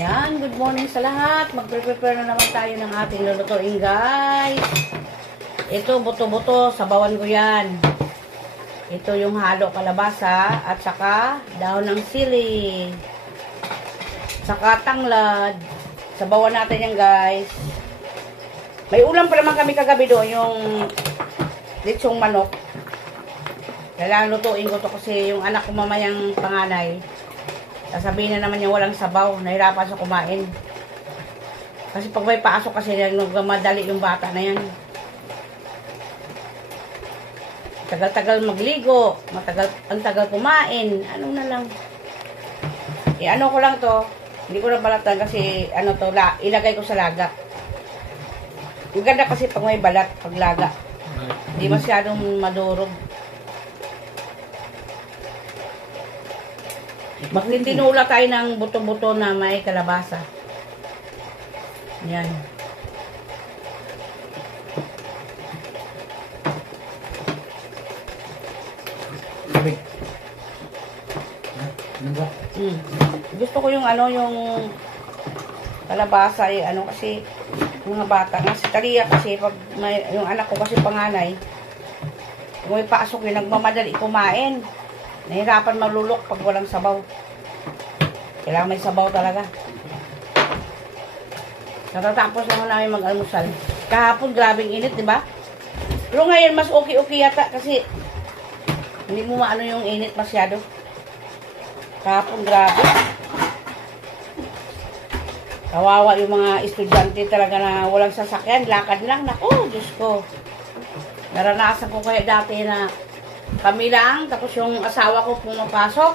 Yan, good morning sa lahat. Magpre-prepare na naman tayo ng ating lulutuin, guys. Ito, buto-buto, sabawan ko yan. Ito yung halo kalabasa at saka dahon ng sili. Saka tanglad. Sabawan natin yan, guys. May ulam pa naman kami kagabi doon, yung litsong manok. Kailangan lutuin ko to kasi yung anak ko mamayang panganay. Sasabihin na naman niya walang sabaw. Nahirapan siya kumain. Kasi pag may pasok kasi nagmamadali yung bata na yan. Tagal-tagal magligo. Matagal, ang tagal kumain. Ano na lang. Eh, ano ko lang to. Hindi ko na balatan kasi ano to, la, ilagay ko sa laga. Ang ganda kasi pag may balat, pag laga. Hindi masyadong madurog. Magtitinula tayo ng buto-buto na may kalabasa. Yan. Sabi. Ano ba? Mm. Gusto ko yung ano, yung kalabasa, eh, ano kasi, mga bata. Nga si Talia kasi, pag may, yung anak ko kasi panganay, kung may pasok yun, nagmamadali kumain. Nahirapan malulok pag walang sabaw. Kailangan may sabaw talaga. Natatapos naman namin mag-almusal. Kahapon, grabing init, di ba? Pero ngayon, mas okay-okay yata kasi hindi mo maano yung init masyado. Kahapon, grabe. Kawawa yung mga estudyante talaga na walang sasakyan. Lakad lang. Naku, Diyos ko. Naranasan ko kaya dati na kami lang, tapos yung asawa ko pumapasok.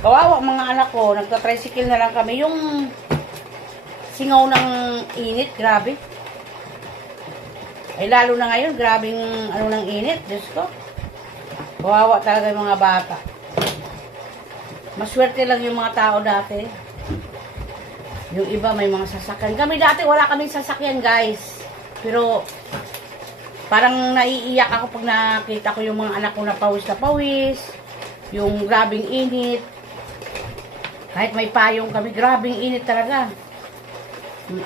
Kawawa mga anak ko, nagka-tricycle na lang kami. Yung singaw ng init, grabe. Ay lalo na ngayon, grabing ano ng init, Diyos ko. Kawawa talaga yung mga bata. Maswerte lang yung mga tao dati. Yung iba may mga sasakyan. Kami dati wala kaming sasakyan, guys. Pero parang naiiyak ako pag nakita ko yung mga anak ko na pawis na pawis. Yung grabing init. Kahit may payong kami, grabing init talaga.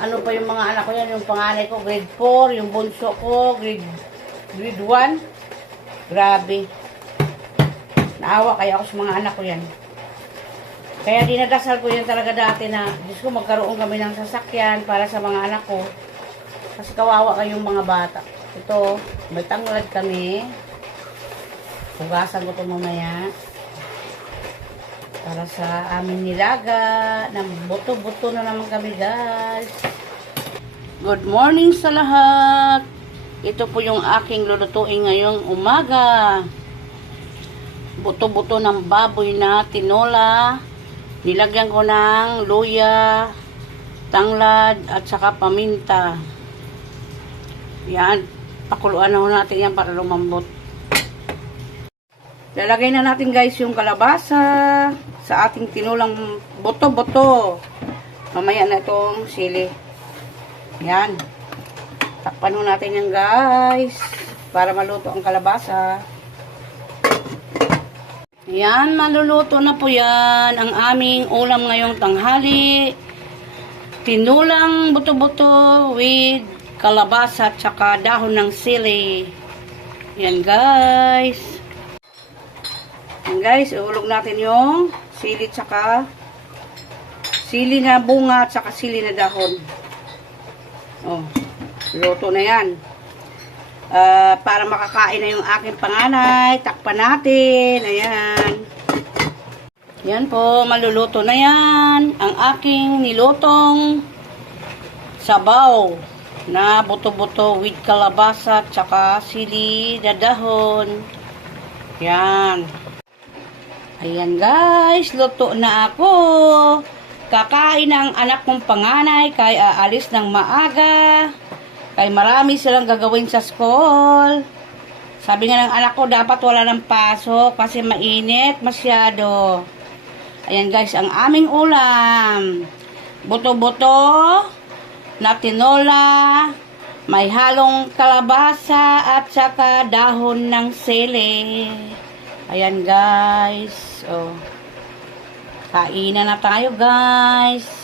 Ano pa yung mga anak ko yan, yung panganay ko, grade 4, yung bunso ko, grade, grade 1. Grabe. Naawa kaya ako sa mga anak ko yan. Kaya dinadasal ko yan talaga dati na, Diyos ko, magkaroon kami ng sasakyan para sa mga anak ko. Kasi kawawa kayong mga bata. Ito, may tanglad kami. Hugasan ko ito mamaya. Para sa aming nilaga. Na buto-buto na naman kami, guys. Good morning sa lahat. Ito po yung aking lulutuin ngayong umaga. Buto-buto ng baboy na tinola. Nilagyan ko ng luya, tanglad, at saka paminta. Yan. Pakuluan na natin yan para lumambot. Lalagay na natin guys yung kalabasa sa ating tinulang buto-buto. Mamaya na itong sili. Yan. Takpan natin yan guys. Para maluto ang kalabasa. Yan, maluluto na po yan ang aming ulam ngayong tanghali. Tinulang buto-buto with kalabasa at saka dahon ng sili. Yan guys. Yan guys, iulog natin yung sili at saka sili na bunga at saka sili na dahon. Oh, luto na yan. Ah, para makakain na yung aking panganay. Takpan natin. Ayan. Yan po, maluluto na yan. Ang aking nilutong sabaw na buto-buto with kalabasa tsaka sili na dahon. Yan. Ayan guys, luto na ako. Kakain ng anak kong panganay kay aalis ng maaga. Kay marami silang gagawin sa school. Sabi nga ng anak ko, dapat wala ng pasok kasi mainit masyado. Ayan guys, ang aming ulam. Buto-buto na tinola, may halong kalabasa at saka dahon ng sili. Ayan guys. Oh. Kainan na tayo guys.